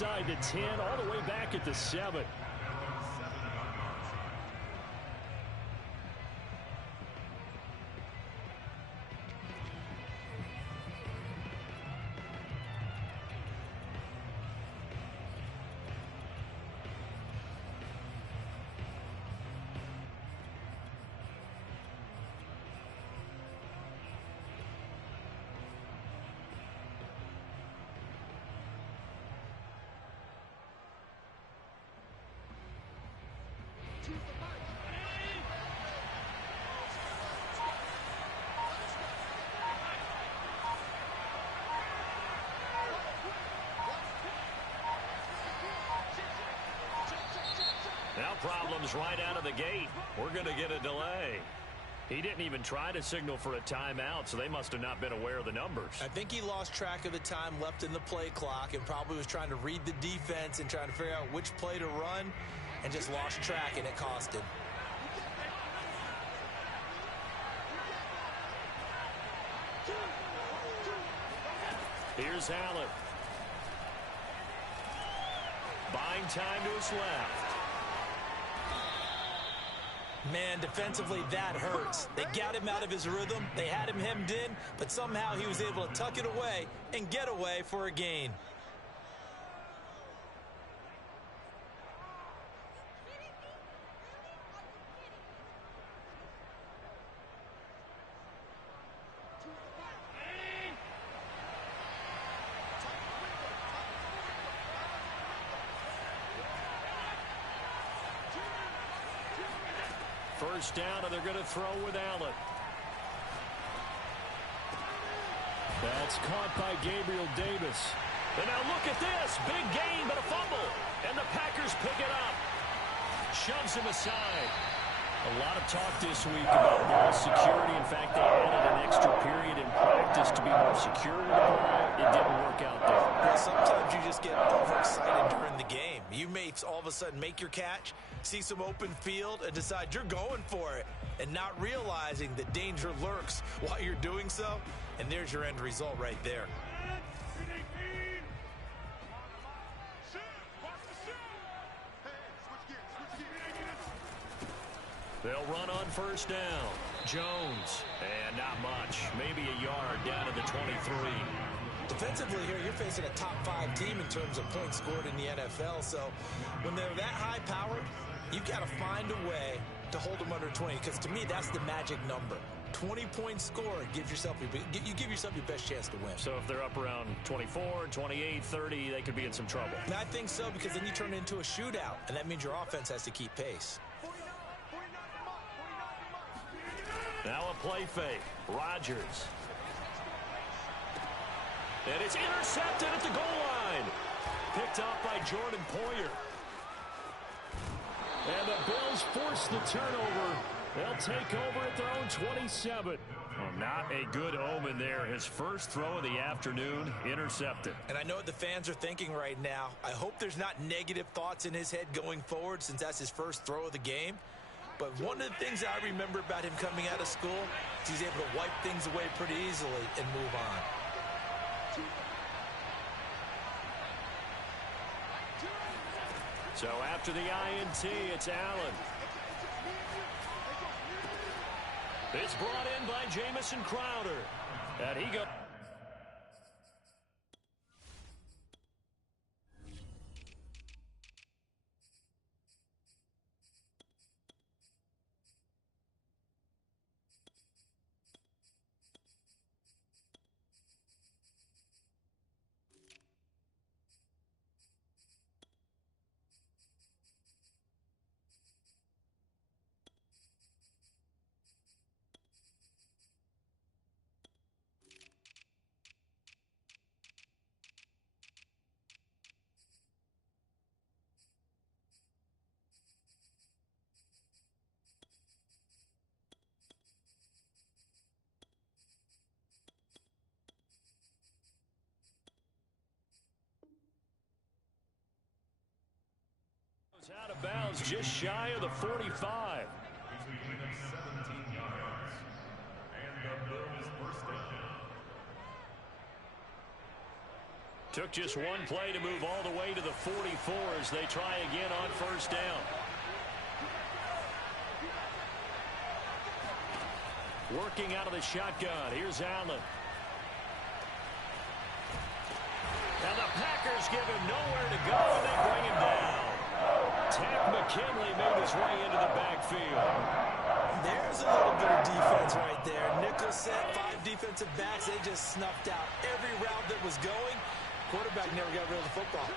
inside the 10, all the way back at the 7. Now problems right out of the gate. We're going to get a delay. He didn't even try to signal for a timeout, so they must have not been aware of the numbers. I think he lost track of the time left in the play clock and probably was trying to read the defense and trying to figure out which play to run and just lost track, and it cost him. Here's Allen. Buying time to his left. Man, defensively, that hurts. They got him out of his rhythm. They had him hemmed in, but somehow he was able to tuck it away and get away for a gain. First down, and they're going to throw with Allen. That's caught by Gabriel Davis. And now look at this. Big gain, but a fumble. And the Packers pick it up. Shoves him aside. A lot of talk this week about ball security. In fact, they added an extra period in practice to be more secure with the ball. It didn't work out there. Well, sometimes you just get overexcited during the game. You may all of a sudden make your catch, see some open field, and decide you're going for it, and not realizing that danger lurks while you're doing so. And there's your end result right there. They'll run on first down. Jones. And not much. Maybe a yard down to the 23. Defensively here, you're facing a top-5 team in terms of points scored in the NFL. So when they're that high-powered, you've got to find a way to hold them under 20. Because to me, that's the magic number. 20-point score, you give yourself your best chance to win. So if they're up around 24, 28, 30, they could be in some trouble. And I think so, because then you turn it into a shootout, and that means your offense has to keep pace. Now a play fake. Rodgers. And it's intercepted at the goal line. Picked up by Jordan Poyer. And the Bills force the turnover. They'll take over at their own 27. Well, not a good omen there. His first throw of the afternoon, intercepted. And I know what the fans are thinking right now. I hope there's not negative thoughts in his head going forward, since that's his first throw of the game. But one of the things I remember about him coming out of school is he's able to wipe things away pretty easily and move on. So after the INT, it's Allen. It's brought in by Jamison Crowder. And he goes. Out of bounds, just shy of the 45. To Took just one play to move all the way to the 44 as they try again on first down. Working out of the shotgun. Here's Allen. And the Packers give him nowhere to go, and they bring him down. Takk McKinley made his way into the backfield. There's a little bit of defense right there. Nickel set, 5 defensive backs. They just snuffed out every route that was going. Quarterback never got rid of the football.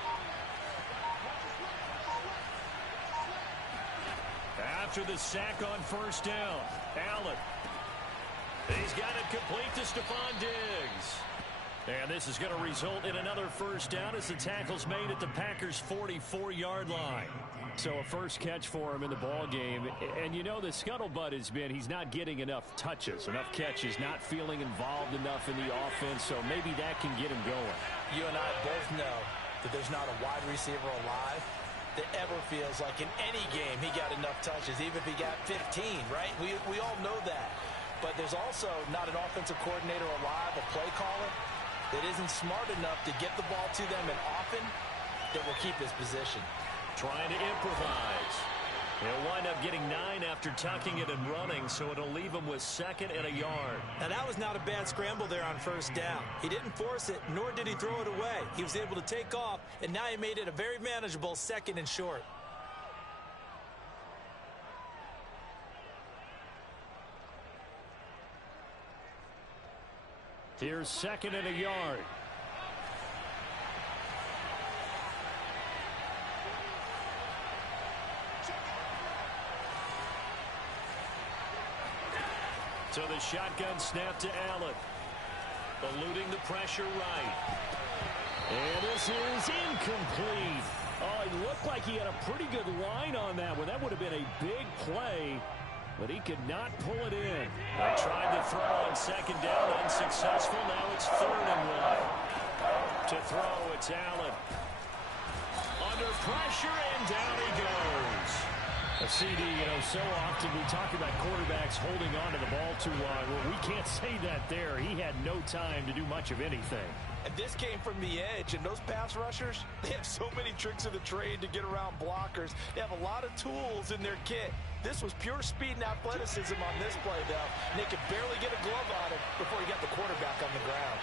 After the sack on first down, Allen. He's got it complete to Stephon Diggs. And this is going to result in another first down as the tackle's made at the Packers' 44-yard line. So a first catch for him in the ball game. And you know the scuttlebutt has been he's not getting enough touches, enough catches, not feeling involved enough in the offense. So maybe that can get him going. You and I both know that there's not a wide receiver alive that ever feels like in any game he got enough touches, even if he got 15, right? We all know that. But there's also not an offensive coordinator alive, a play caller, that isn't smart enough to get the ball to them and often that will keep his position. Trying to improvise. He'll wind up getting 9 after tucking it and running, so it'll leave him with 2nd and a yard. Now, that was not a bad scramble there on first down. He didn't force it, nor did he throw it away. He was able to take off, and now he made it a very manageable 2nd and short. Here's 2nd and a yard. So the shotgun snap to Allen. Eluding the pressure right. And this is incomplete. Oh, it looked like he had a pretty good line on that one. That would have been a big play, but he could not pull it in. They tried to throw on 2nd down, unsuccessful. Now it's 3rd and 1. To throw, it's Allen. Under pressure, and down he goes. A CD, so often we talk about quarterbacks holding on to the ball too long. Well, we can't say that there. He had no time to do much of anything. And this came from the edge, and those pass rushers, they have so many tricks of the trade to get around blockers. They have a lot of tools in their kit. This was pure speed and athleticism on this play, though. And they could barely get a glove on it before he got the quarterback on the ground.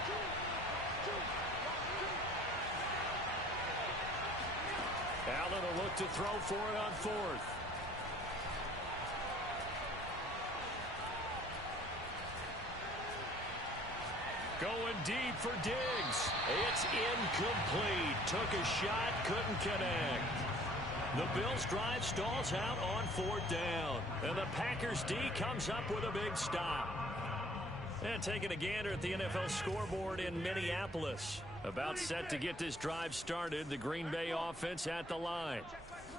Allen will look to throw for it on 4th. Going deep for Diggs. It's incomplete. Took a shot, couldn't connect. The Bills' drive stalls out on 4th down. And the Packers' D comes up with a big stop. And taking a gander at the NFL scoreboard in Minneapolis. About set to get this drive started. The Green Bay offense at the line.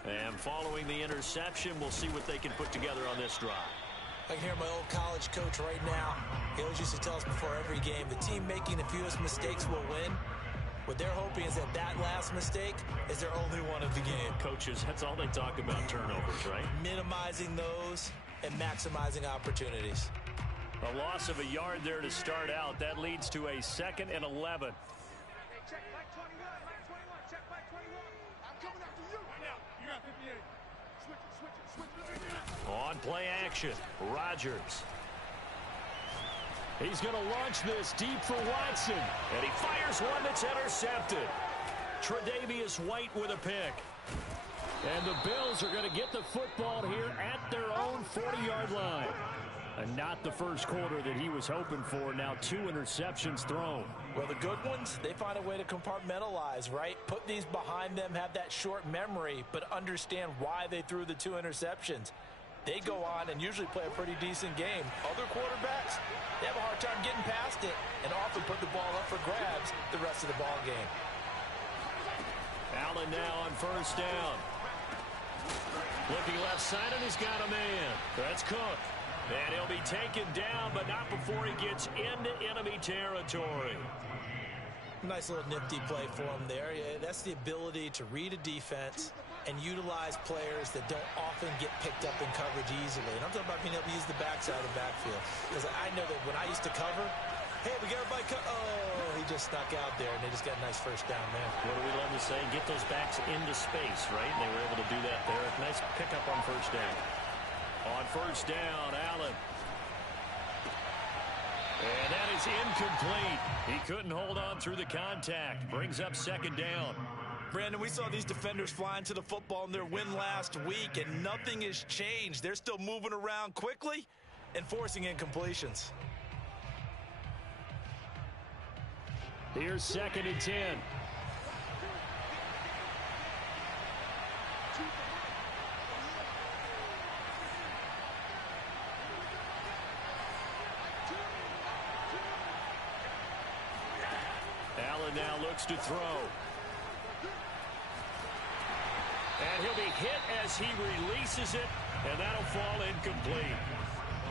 And following the interception, we'll see what they can put together on this drive. I can hear my old college coach right now. He always used to tell us before every game, the team making the fewest mistakes will win. What they're hoping is that last mistake is their only one of the game. Coaches, that's all they talk about, turnovers, right? Minimizing those and maximizing opportunities. A loss of a yard there to start out. That leads to a 2nd and 11. Check back 21, back 21, check back 21. I'm coming after you. Right now, you got 58. Switch it. On play action, Rodgers. He's going to launch this deep for Watson. And he fires one that's intercepted. Tre'Davious White with a pick. And the Bills are going to get the football here at their own 40-yard line. And not the first quarter that he was hoping for. Now 2 interceptions thrown. Well, the good ones, they find a way to compartmentalize, right? Put these behind them, have that short memory, but understand why they threw the 2 interceptions. They go on and usually play a pretty decent game. Other quarterbacks, they have a hard time getting past it and often put the ball up for grabs the rest of the ball game. Allen now on first down. Looking left side, and he's got a man. That's Cook. And he'll be taken down, but not before he gets into enemy territory. Nice little nifty play for him there. Yeah, that's the ability to read a defense and utilize players that don't often get picked up in coverage easily. And I'm talking about being able to use the backside of the backfield. Because I know that when I used to cover, Hey, we got everybody cut. Oh, he just stuck out there, and they just got a nice first down there. What do we love to say? Get those backs into space, right? And they were able to do that there. Nice pickup on first down. On first down, Allen. And that is incomplete. He couldn't hold on through the contact. Brings up second down. Brandon, we saw these defenders flying to the football in their win last week, and nothing has changed. They're still moving around quickly and forcing incompletions. Here's second and 10. Allen now looks to throw. And he'll be hit as he releases it, and that'll fall incomplete.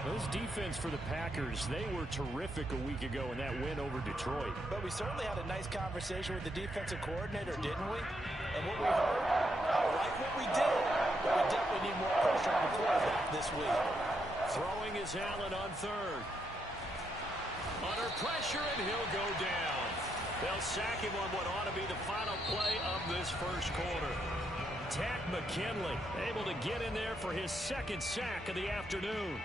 Those defense for the Packers, they were terrific a week ago in that win over Detroit. But we certainly had a nice conversation with the defensive coordinator, didn't we? And what we heard, I like what we did, but we definitely need more pressure on the quarterback this week. Throwing is Allen on third. Under pressure, and he'll go down. They'll sack him on what ought to be the final play of this first quarter. Tack McKinley able to get in there for his second sack of the afternoon.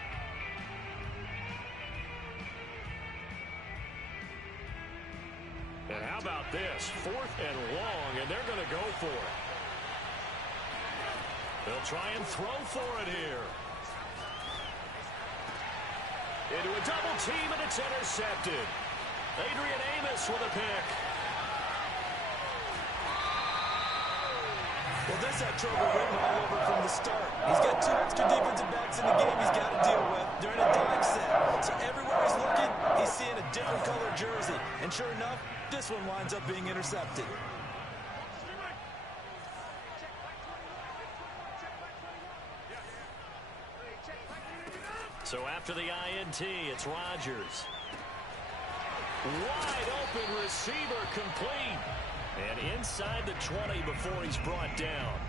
And how about this? 4th and long, and they're going to go for it. They'll try and throw for it here. Into a double team, and it's intercepted. Adrian Amos with a pick. Well, this had trouble written all over from the start. He's got 2 extra defensive backs in the game he's got to deal with. They're in a dime set. So everywhere he's looking, he's seeing a different color jersey. And sure enough, this one winds up being intercepted. So after the INT, it's Rodgers. Wide open receiver complete. And inside the 20 before he's brought down.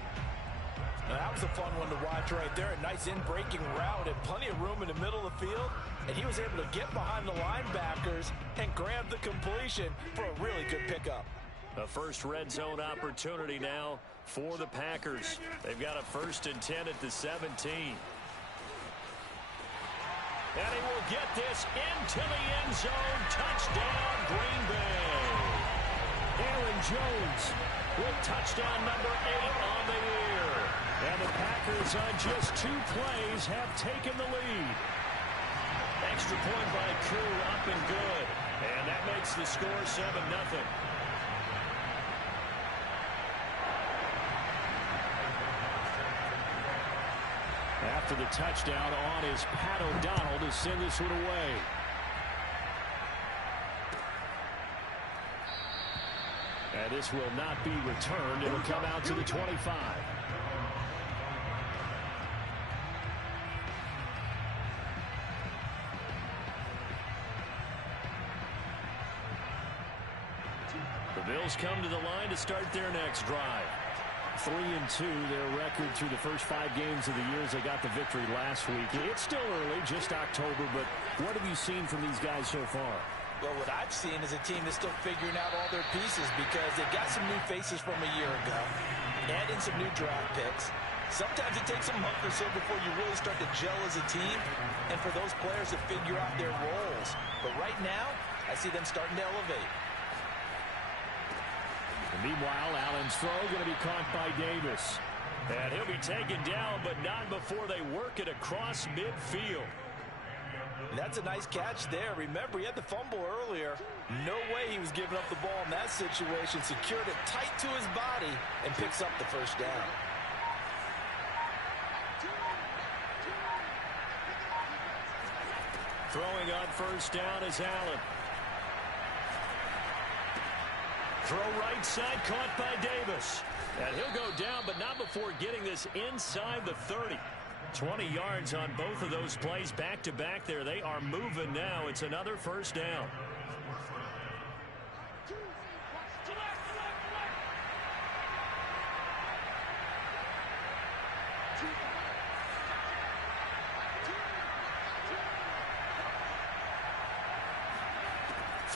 Now, that was a fun one to watch right there. A nice in-breaking route and plenty of room in the middle of the field. And he was able to get behind the linebackers and grab the completion for a really good pickup. A first red zone opportunity now for the Packers. They've got a 1st and 10 at the 17. And he will get this into the end zone. Touchdown, Green Bay. Aaron Jones with touchdown number 8 on the year. And the Packers on just 2 plays have taken the lead. Extra point by Koo, up and good. And that makes the score 7-0. After the touchdown, on is Pat O'Donnell to send this one away. And this will not be returned. It'll come out to the 25. The Bills come to the line to start their next drive. 3-2, their record through the first 5 games of the year as they got the victory last week. It's still early, just October, but what have you seen from these guys so far? Well, what I've seen is a team that's still figuring out all their pieces because they've got some new faces from a year ago, add in some new draft picks. Sometimes it takes a month or so before you really start to gel as a team and for those players to figure out their roles. But right now, I see them starting to elevate. And meanwhile, Allen's throw going to be caught by Davis. And he'll be taken down, but not before they work it across midfield. That's a nice catch there. Remember, he had the fumble earlier. No way he was giving up the ball in that situation. Secured it tight to his body and picks up the first down. Throwing on first down is Allen. Throw right side, caught by Davis. And he'll go down, but not before getting this inside the 30. 20 yards on both of those plays back-to-back there. They are moving now. It's another first down.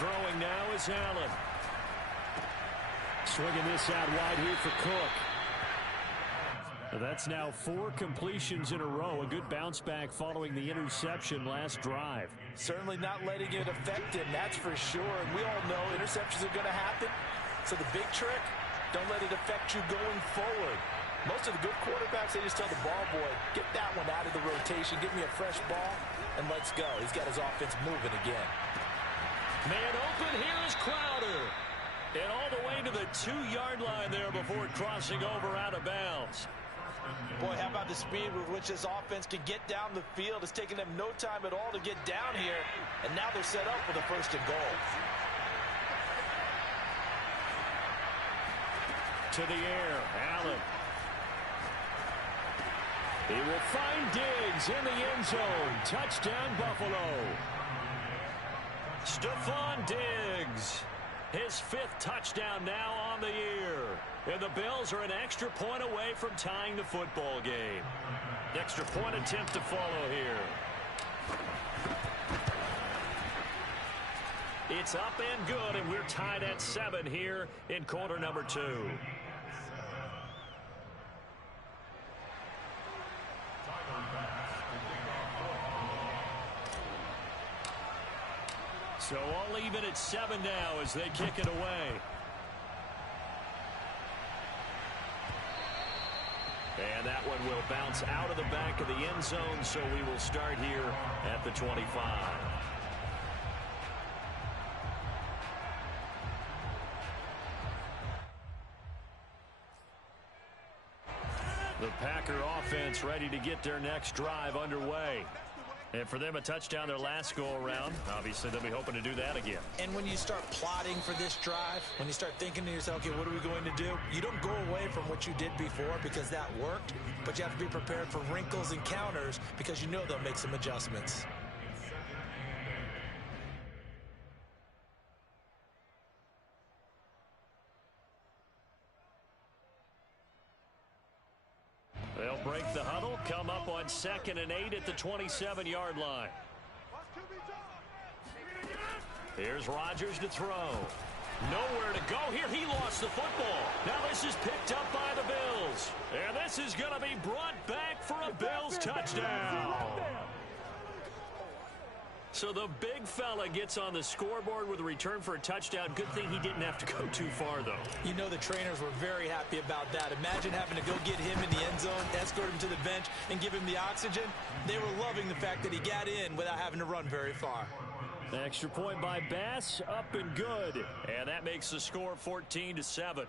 Throwing now is Allen. Swinging this out wide here for Cook. That's now 4 completions in a row. A good bounce back following the interception last drive. Certainly not letting it affect him, that's for sure. And we all know interceptions are going to happen. So the big trick, don't let it affect you going forward. Most of the good quarterbacks, they just tell the ball boy, get that one out of the rotation, give me a fresh ball, and let's go. He's got his offense moving again. Man open, here is Crowder. And all the way to the 2-yard line there before crossing over out of bounds. Boy, how about the speed with which this offense can get down the field? It's taken them no time at all to get down here, and now they're set up for the 1st and goal. To the air, Allen. He will find Diggs in the end zone. Touchdown, Buffalo. Stephon Diggs. His 5th touchdown now on the year. And the Bills are an extra point away from tying the football game. Extra point attempt to follow here. It's up and good, and we're tied at 7 here in quarter number 2. So all even at 7 now as they kick it away. And that one will bounce out of the back of the end zone, so we will start here at the 25. The Packer offense ready to get their next drive underway. And for them, a touchdown their last go-around. Obviously, they'll be hoping to do that again. And when you start plotting for this drive, when you start thinking to yourself, okay, what are we going to do? You don't go away from what you did before because that worked, but you have to be prepared for wrinkles and counters because you know they'll make some adjustments. They'll break the huddle, come up on 2nd and 8 at the 27-yard line. Here's Rodgers to throw. Nowhere to go here. He lost the football. Now this is picked up by the Bills. And this is going to be brought back for a Bills touchdown. So the big fella gets on the scoreboard with a return for a touchdown. Good thing he didn't have to go too far, though. You know the trainers were very happy about that. Imagine having to go get him in the end zone, escort him to the bench, and give him the oxygen. They were loving the fact that he got in without having to run very far. Extra point by Bass, up and good. And that makes the score 14-7.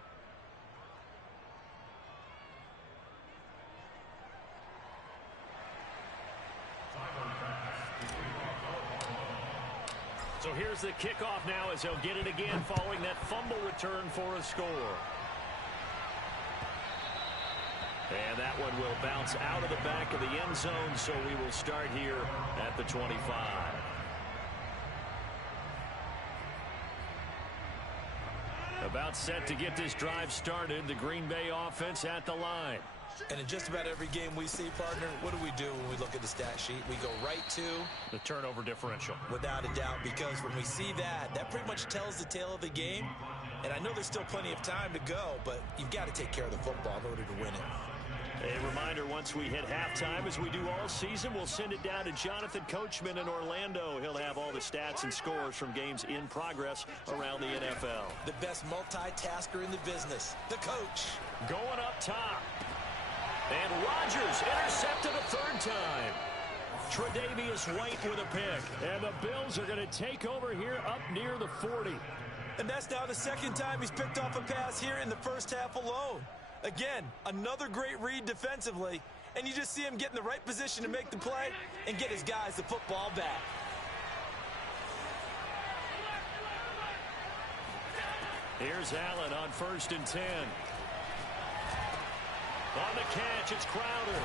So here's the kickoff now as they'll get it again following that fumble return for a score. And that one will bounce out of the back of the end zone, so we will start here at the 25. About set to get this drive started, the Green Bay offense at the line. And in just about every game we see, partner, what do we do when we look at the stat sheet? We go right to the turnover differential. Without a doubt, because when we see that, that pretty much tells the tale of the game. And I know there's still plenty of time to go, but you've got to take care of the football in order to win it. A reminder, once we hit halftime, as we do all season, we'll send it down to Jonathan Coachman in Orlando. He'll have all the stats and scores from games in progress around the NFL. The best multitasker in the business, the coach. Going up top. And Rodgers intercepted a 3rd time. Tre'Davious White with a pick. And the Bills are going to take over here up near the 40. And that's now the 2nd time he's picked off a pass here in the first half alone. Again, another great read defensively. And you just see him get in the right position to make the play and get his guys the football back. Here's Allen on 1st and 10. On the catch, it's Crowder.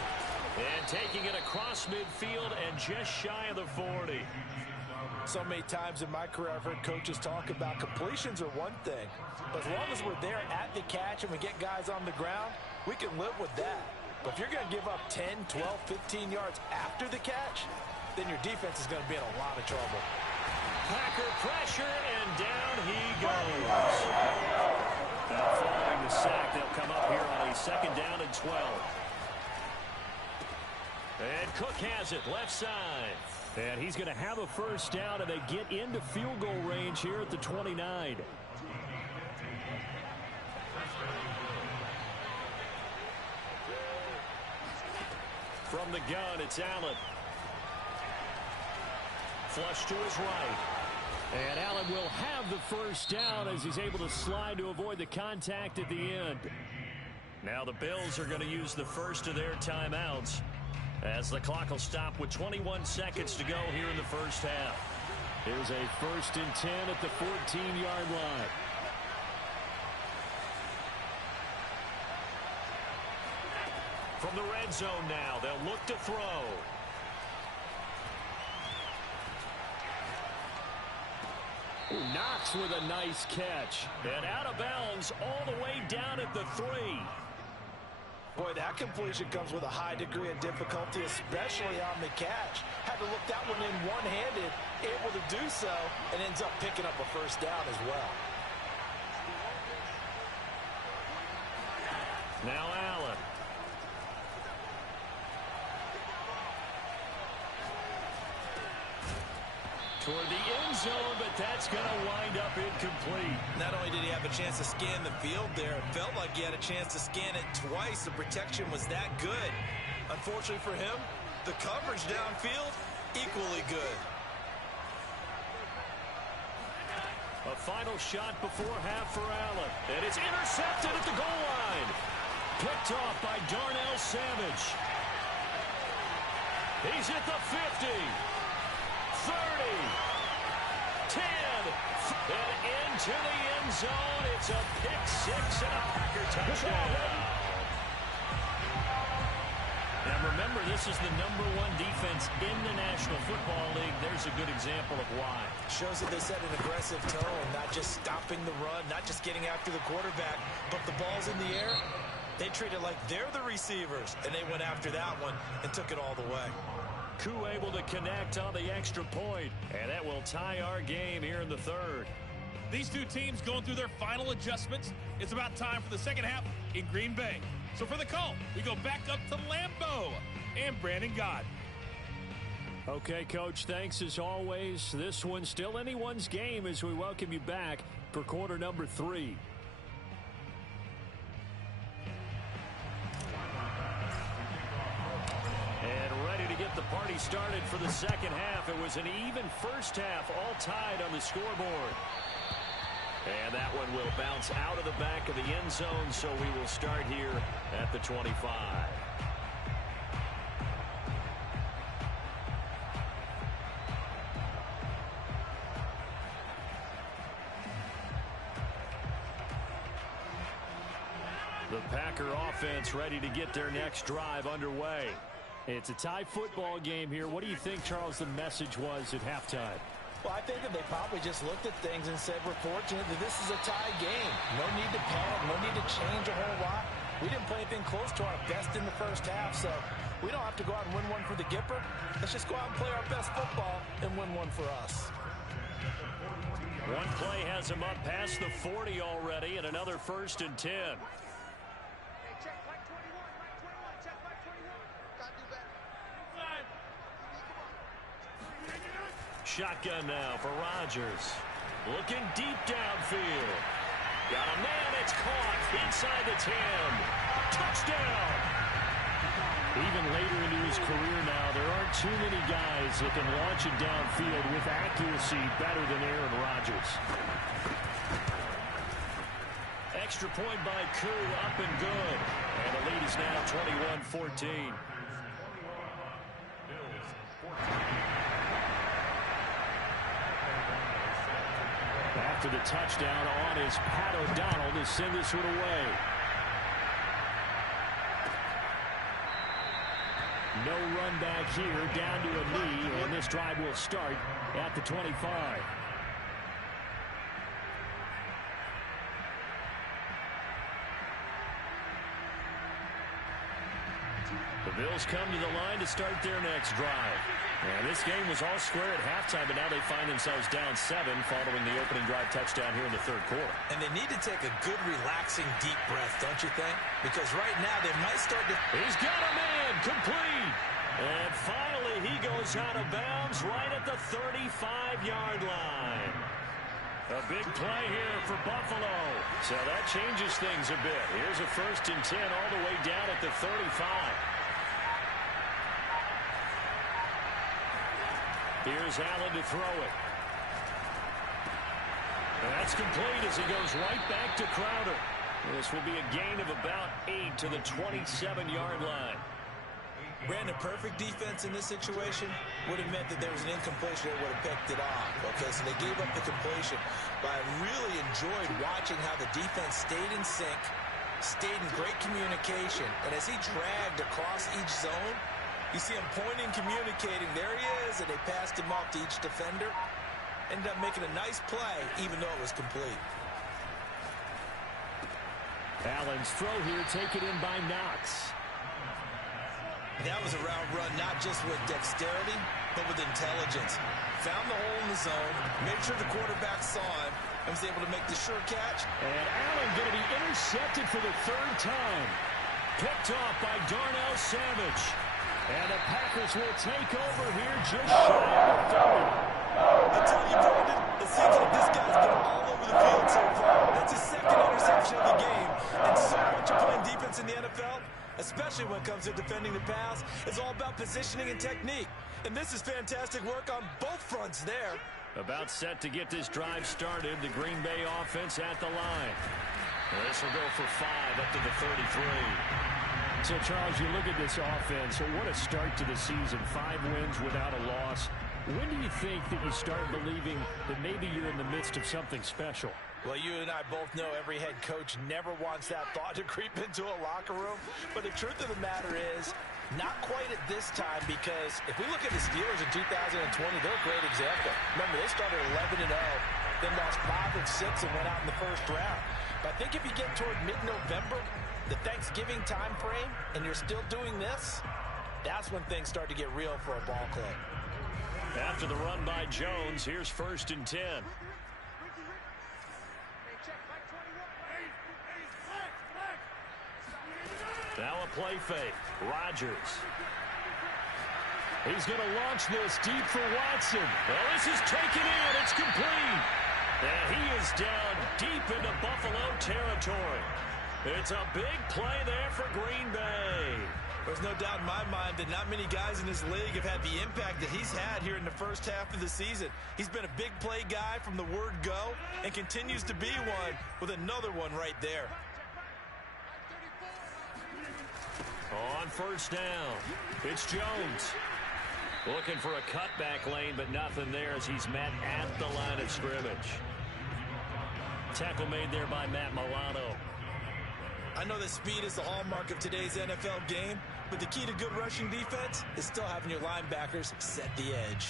And taking it across midfield and just shy of the 40. So many times in my career I've heard coaches talk about completions are one thing. But as long as we're there at the catch and we get guys on the ground, we can live with that. But if you're going to give up 10, 12, 15 yards after the catch, then your defense is going to be in a lot of trouble. Packer pressure, and down he goes. Now following the sack, they'll come up here on a 2nd down and 12. And Cook has it, left side. And he's going to have a 1st down, and they get into field goal range here at the 29. From the gun, it's Allen. Flush to his right. And Allen will have the 1st down as he's able to slide to avoid the contact at the end. Now the Bills are going to use the first of their timeouts as the clock will stop with 21 seconds to go here in the 1st half. Here's a 1st and 10 at the 14-yard line. From the red zone now, they'll look to throw. Knox with a nice catch. And out of bounds all the way down at the 3. Boy, that completion comes with a high degree of difficulty, especially on the catch. Had to look that one in one-handed, able to do so, and ends up picking up a 1st down as well. Now Allen. Toward the end zone, but that's going to wind up incomplete. Not only did he have a chance to scan the field there, it felt like he had a chance to scan it twice. The protection was that good. Unfortunately for him, the coverage downfield, equally good. A final shot before half for Allen. And it's intercepted at the goal line. Picked off by Darnell Savage. He's at the 50. 30, 10, and into the end zone. It's a pick-6 and a Packer touchdown. Now remember, this is the #1 defense in the National Football League. There's a good example of why. Shows that they set an aggressive tone, not just stopping the run, not just getting after the quarterback, but the ball's in the air. They treat it like they're the receivers, and they went after that one and took it all the way. Koo able to connect on the extra point, and that will tie our game here in the 3rd. These two teams going through their final adjustments. It's about time for the 2nd half in Green Bay. So for the call, we go back up to Lambeau and Brandon Gott. Okay, Coach, thanks as always. This one's still anyone's game as we welcome you back for quarter number 3. Get the party started for the 2nd half. It was an even 1st half, all tied on the scoreboard. And that one will bounce out of the back of the end zone, so we will start here at the 25. The Packer offense ready to get their next drive underway. It's a tie football game here. What do you think, Charles, the message was at halftime? Well, I think that they probably just looked at things and said, we're fortunate that this is a tie game. No need to panic, no need to change a whole lot. We didn't play anything close to our best in the 1st half, so we don't have to go out and win one for the Gipper. Let's just go out and play our best football and win one for us. One play has him up past the 40 already, and another 1st and 10. Shotgun now for Rodgers. Looking deep downfield. Got a man, it's caught inside the 10. Touchdown! Even later into his career now, there aren't too many guys that can launch it downfield with accuracy better than Aaron Rodgers. Extra point by Koo, up and good. And the lead is now 21-14. After the touchdown on is Pat O'Donnell to send this one away. No run back here, down to a knee, and this drive will start at the 25. The Bills come to the line to start their next drive. And this game was all square at halftime, but now they find themselves down 7 following the opening drive touchdown here in the third quarter. And they need to take a good, relaxing, deep breath, don't you think? Because right now they might start to... He's got a man, complete. And finally he goes out of bounds right at the 35-yard line. A big play here for Buffalo. So that changes things a bit. Here's a 1st and 10 all the way down at the 35. Here's Allen to throw it. That's complete as he goes right back to Crowder. This will be a gain of about 8 to the 27-yard line. Brandon, perfect defense in this situation would have meant that there was an incompletion that would have picked it off. Okay, so they gave up the completion. But I really enjoyed watching how the defense stayed in sync, stayed in great communication. And as he dragged across each zone, you see him pointing, communicating. There he is, and they passed him off to each defender. Ended up making a nice play, even though it was complete. Allen's throw here taken in by Knox. That was a route run, not just with dexterity, but with intelligence. Found the hole in the zone, made sure the quarterback saw him, and was able to make the sure catch. And Allen going to be intercepted for the 3rd time. Picked off by Darnell Savage. And the Packers will take over here just shy of the 30. I tell you, Brandon, it seems like this guy's been all over the field so far. That's his 2nd interception of the game. And so much of playing defense in the NFL, especially when it comes to defending the pass, is all about positioning and technique. And this is fantastic work on both fronts there. About set to get this drive started, the Green Bay offense at the line. This will go for 5 up to the 33. So, Charles, you look at this offense, what a start to the season. 5 wins without a loss. When do you think that you start believing that maybe you're in the midst of something special? Well, you and I both know every head coach never wants that thought to creep into a locker room. But the truth of the matter is, not quite at this time, because if we look at the Steelers in 2020, they're a great example. Remember, they started 11-0, then lost 5 of 6 and went out in the 1st round. But I think if you get toward mid-November, the Thanksgiving time frame, and you're still doing this, that's when things start to get real for a ball club. After the run by Jones, here's 1st and 10. Now a play fake. Rodgers. He's going to launch this deep for Watson. Well, this is taken in. It's complete. And he is down deep into Buffalo territory. It's a big play there for Green Bay. There's no doubt in my mind that not many guys in this league have had the impact that he's had here in the 1st half of the season. He's been a big play guy from the word go and continues to be one with another one right there. On 1st down, it's Jones. Looking for a cutback lane, but nothing there as he's met at the line of scrimmage. Tackle made there by Matt Milano. I know that speed is the hallmark of today's NFL game, but the key to good rushing defense is still having your linebackers set the edge.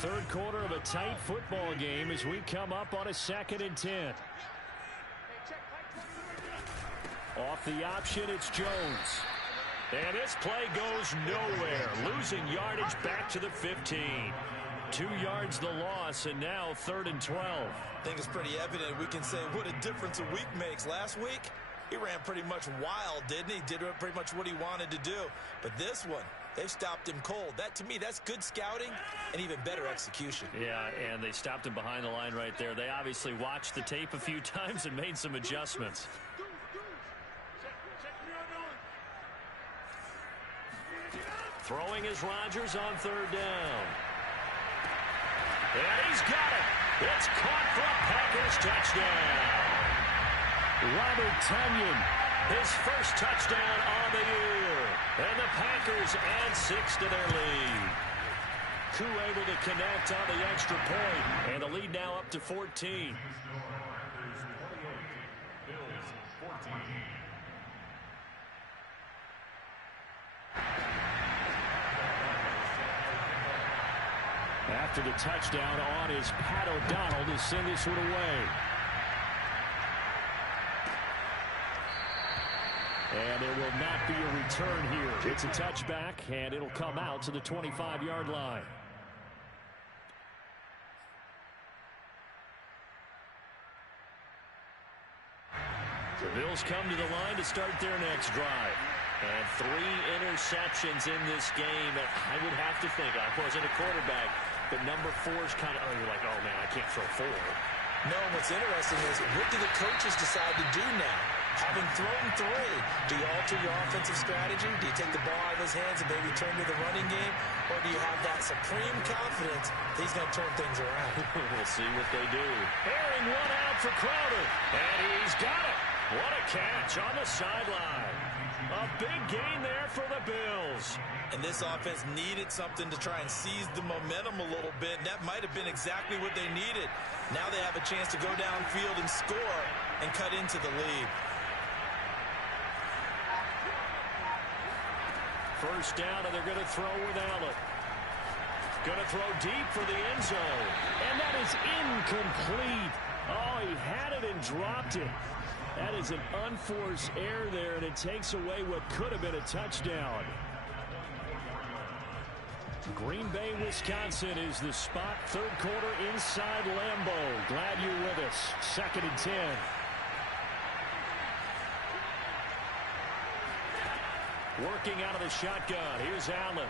Third quarter of a tight football game as we come up on a 2nd and 10. Off the option, it's Jones. And this play goes nowhere. Losing yardage back to the 15. 2 yards the loss, and now 3rd and 12. I think it's pretty evident. We can say what a difference a week makes. Last week, he ran pretty much wild, didn't he? Did pretty much what he wanted to do. But this one, they've stopped him cold. That, to me, that's good scouting and even better execution. Yeah, and they stopped him behind the line right there. They obviously watched the tape a few times and made some adjustments. Throwing is Rodgers on 3rd down. And he's got it. It's caught for a Packers touchdown. Robert Tonyan, his 1st touchdown on the year. And the Packers add 6 to their lead. Koo able to connect on the extra point. And the lead now up to 14. After the touchdown on is Pat O'Donnell to send this one away. And there will not be a return here. It's a touchback, and it'll come out to the 25-yard line. The Bills come to the line to start their next drive. And 3 interceptions in this game. I would have to think, I wasn't a quarterback, but number 4 is kind of, you're like, oh, man, I can't throw 4. No, what's interesting is, what do the coaches decide to do now? Having thrown 3, do you alter your offensive strategy? Do you take the ball out of his hands and maybe turn to the running game? Or do you have that supreme confidence that he's going to turn things around? We'll see what they do. Airing one out for Crowder. And he's got it. What a catch on the sideline. A big gain there for the Bills. And this offense needed something to try and seize the momentum a little bit. And that might have been exactly what they needed. Now they have a chance to go downfield and score and cut into the lead. First down, and they're going to throw with Allen. Going to throw deep for the end zone. And that is incomplete. Oh, he had it and dropped it. That is an unforced error there, and it takes away what could have been a touchdown. Green Bay, Wisconsin is the spot. Third quarter inside Lambeau. Glad you're with us. 2nd and 10. Working out of the shotgun. Here's Allen.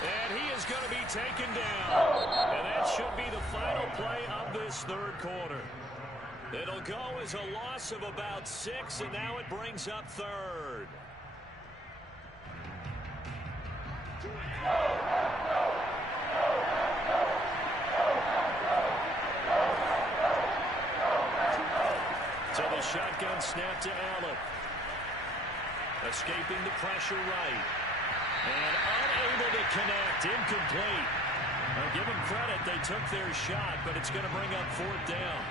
And he is going to be taken down. And that should be the final play of this third quarter. It'll go as a loss of about 6, and now it brings up 3rd. So the shotgun snap to Allen. Escaping the pressure right. And unable to connect. Incomplete. Now give them credit. They took their shot, but it's going to bring up 4th down.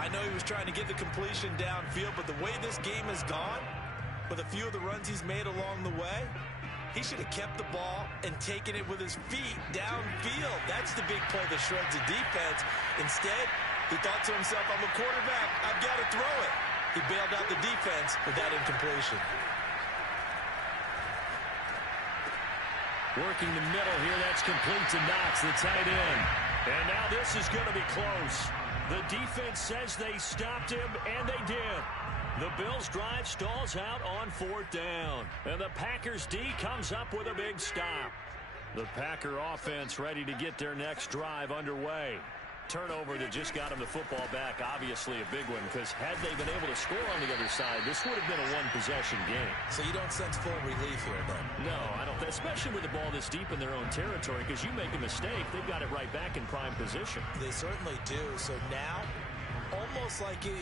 I know he was trying to get the completion downfield, but the way this game has gone, with a few of the runs he's made along the way, he should have kept the ball and taken it with his feet downfield. That's the big play that shreds the defense. Instead, he thought to himself, I'm a quarterback, I've got to throw it. He bailed out the defense with that incompletion. Working the middle here, that's complete to Knox, the tight end. And now this is going to be close. The defense says they stopped him, and they did. The Bills' drive stalls out on 4th down. And the Packers' D comes up with a big stop. The Packer offense ready to get their next drive underway. Turnover that just got him the football back, obviously a big one, because had they been able to score on the other side, this would have been a one-possession game. So you don't sense full relief here, then? No, I don't. Especially with the ball this deep in their own territory, because you make a mistake, they've got it right back in prime position. They certainly do. So now, almost like a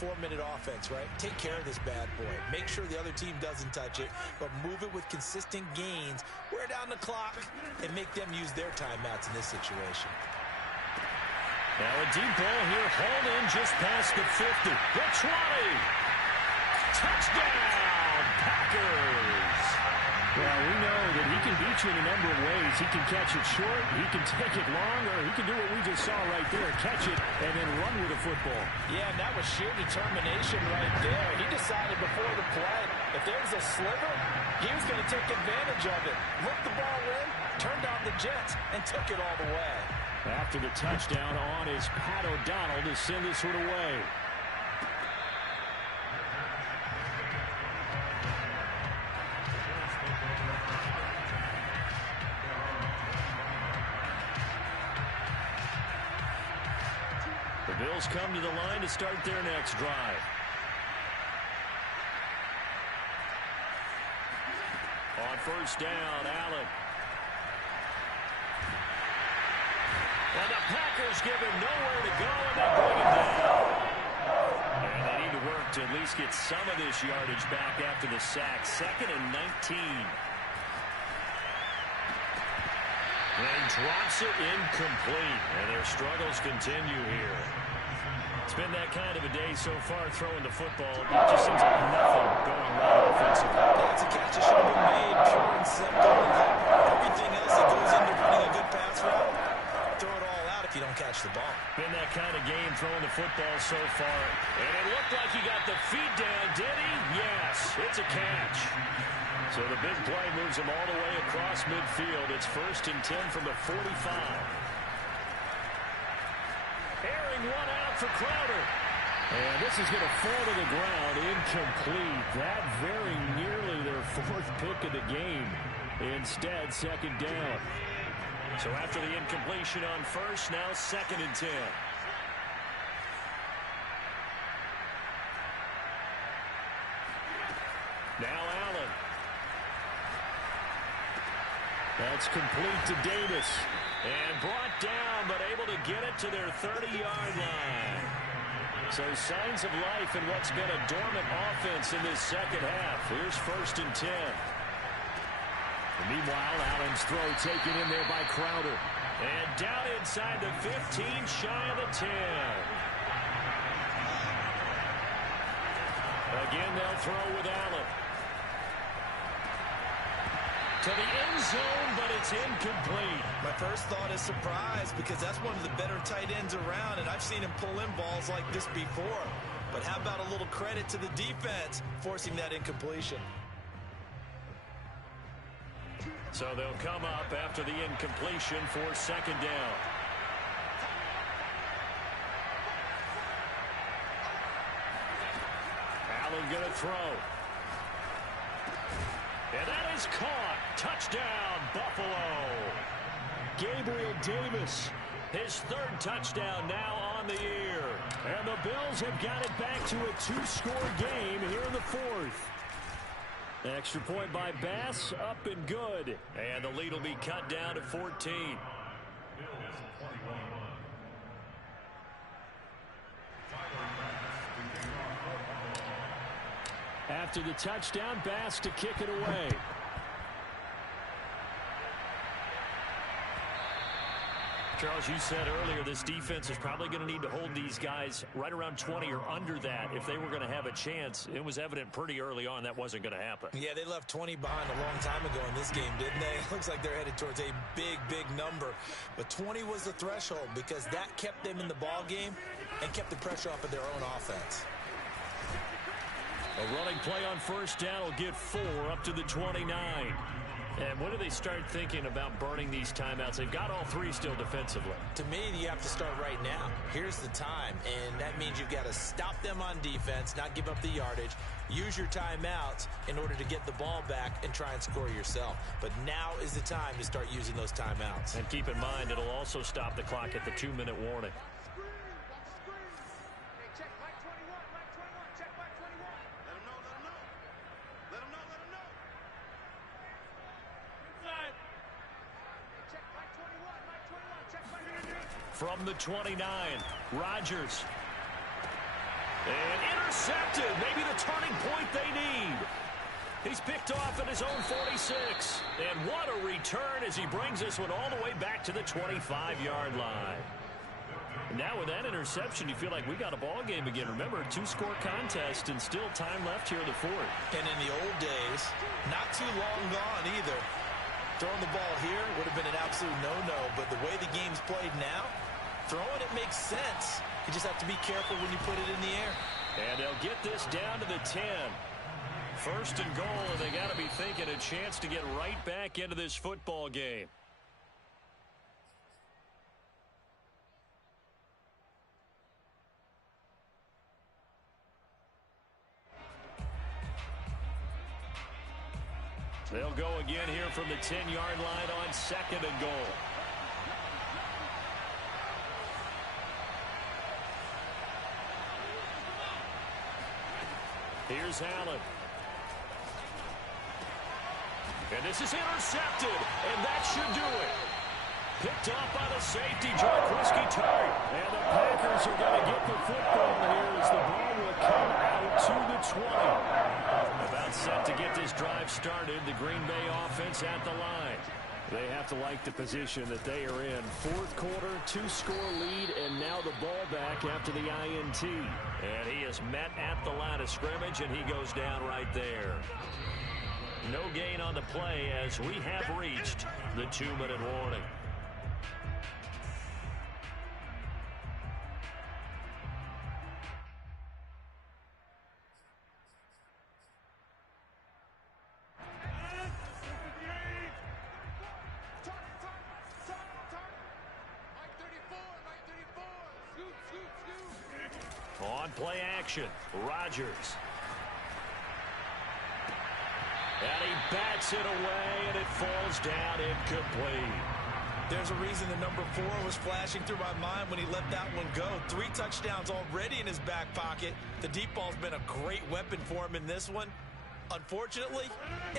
4-minute offense, right? Take care of this bad boy. Make sure the other team doesn't touch it, but move it with consistent gains. Wear down the clock and make them use their timeouts in this situation. Now a deep ball here, hauled in just past the 50. The 20. Touchdown, Packers. Well, we know that he can beat you in a number of ways. He can catch it short, he can take it long, or he can do what we just saw right there, catch it and then run with the football. Yeah, and that was sheer determination right there. He decided before the play, if there was a sliver, he was going to take advantage of it. Looked the ball in, turned on the Jets, and took it all the way. After the touchdown on is Pat O'Donnell to send this one away. The Bills come to the line to start their next drive. On 1st down, Allen. And the Packers give him nowhere to go, and they bring him down. And they need to work to at least get some of this yardage back after the sack. 2nd and 19. And drops it incomplete. And their struggles continue here. It's been that kind of a day so far throwing the football. It just seems like nothing going right offensively. That's a catch that should have been made, pure and simple. Everything else that goes into running a good pass route, throw it all out if you don't catch catch the ball. Been that kind of game throwing the football so far. And it looked like he got the feet down, did he? Yes, it's a catch. So the big play moves him all the way across midfield. It's 1st and 10 from the 45. Airing one out for Crowder. And this is going to fall to the ground, incomplete. That very nearly their 4th pick of the game. Instead, 2nd down. So after the incompletion on 1st, now 2nd and 10. Now Allen. That's complete to Davis. And brought down, but able to get it to their 30-yard line. So signs of life in what's been a dormant offense in this second half. Here's 1st and 10. And meanwhile, Allen's throw taken in there by Crowder. And down inside the 15, shy of the 10. Again, they'll throw with Allen. To the end zone, but it's incomplete. My first thought is surprise, because that's one of the better tight ends around, and I've seen him pull in balls like this before. But how about a little credit to the defense forcing that incompletion? So they'll come up after the incompletion for 2nd down. Allen gonna throw. And that is caught. Touchdown, Buffalo. Gabriel Davis, his 3rd touchdown now on the year. And the Bills have got it back to a 2-score game here in the 4th. Extra point by Bass, up and good. And the lead will be cut down to 14. After the touchdown, Bass to kick it away. Charles, you said earlier this defense is probably going to need to hold these guys right around 20 or under that if they were going to have a chance. It was evident pretty early on that wasn't going to happen. Yeah, they left 20 behind a long time ago in this game, didn't they? It looks like they're headed towards a big, big number. But 20 was the threshold because that kept them in the ball game and kept the pressure off of their own offense. A running play on 1st down will get 4 up to the 29. And when do they start thinking about burning these timeouts? They've got all 3 still defensively. To me, you have to start right now. Here's the time, and that means you've got to stop them on defense, not give up the yardage, use your timeouts in order to get the ball back and try and score yourself. But now is the time to start using those timeouts. And keep in mind, it'll also stop the clock at the 2-minute warning. From the 29, Rodgers. And intercepted. Maybe the turning point they need. He's picked off at his own 46. And what a return as he brings this one all the way back to the 25-yard line. Now with that interception, you feel like we got a ball game again. Remember, a 2-score contest and still time left here in the 4th. And in the old days, not too long gone either. Throwing the ball here would have been an absolute no-no. But the way the game's played now, throwing it makes sense. You just have to be careful when you put it in the air. And they'll get this down to the 10. 1st and goal, and they got to be thinking a chance to get right back into this football game. They'll go again here from the 10-yard line on 2nd and goal. Here's Allen. And this is intercepted, and that should do it. Picked off by the safety, Jarquiski Tart. And the Packers are going to get the football here as the ball will come out to the 20. About set to get this drive started, the Green Bay offense at the line. They have to like the position that they are in. 4th quarter, 2-score lead, and now the ball back after the INT. And he is met at the line of scrimmage, and he goes down right there. No gain on the play as we have reached the 2-minute warning. On play action, Rodgers. And he bats it away, and it falls down incomplete. There's a reason the number 4 was flashing through my mind when he let that one go. 3 touchdowns already in his back pocket. The deep ball's been a great weapon for him in this one. Unfortunately,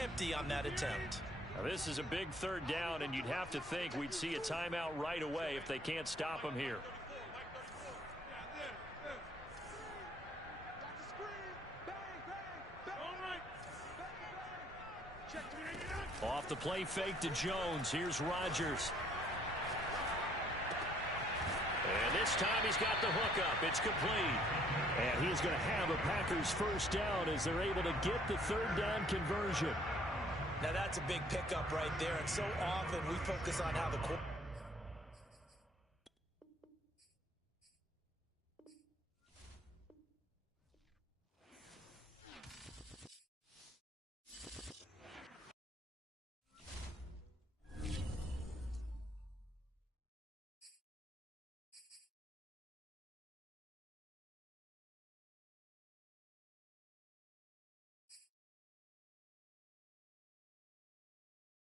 empty on that attempt. Now, this is a big 3rd down, and you'd have to think we'd see a timeout right away if they can't stop him here. Off the play fake to Jones. Here's Rodgers. And this time he's got the hook up. It's complete. And he's going to have a Packers first down as they're able to get the 3rd down conversion. Now that's a big pickup right there, and so often we focus on how the